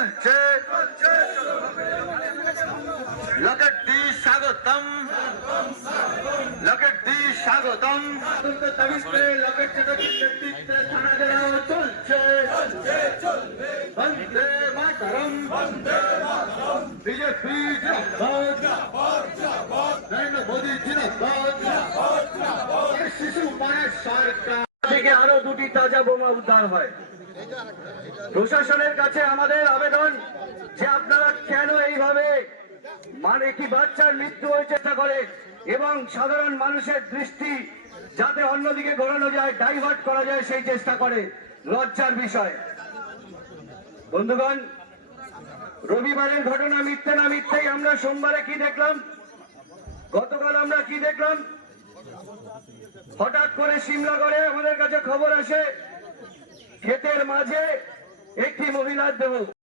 চলছে লকেট দি স্বাগতম লকেট দি স্বাগতম লকেট চলছে বন্দে মাতরম বিজেপি নরেন্দ্র মোদী জিন্দাবাদ শিশু মানের সরকার থেকে আরও দুটি তাজা বোমা উদ্ধার হয় প্রশাসনের কাছে আমাদের আবেদন যে আপনারা কেন এইভাবে মানে কি বাচ্চার মৃত্যু হয়ে চেষ্টা করে এবং সাধারণ মানুষের দৃষ্টি যাতে অন্যদিকে ঘোরানো যায় ডাইভার্ট করা যায় সেই চেষ্টা করে। লজ্জার বিষয়। বন্ধুগণ, রবিবারের ঘটনা মিথ্যে না মিথ্যেই আমরা সোমবারে কি দেখলাম? গতকাল আমরা কি দেখলাম? হঠাৎ করে সিমলাগড়ে আমাদের কাছে খবর আসে ক্ষেতের মাঝে একটি মহিলার দেহ।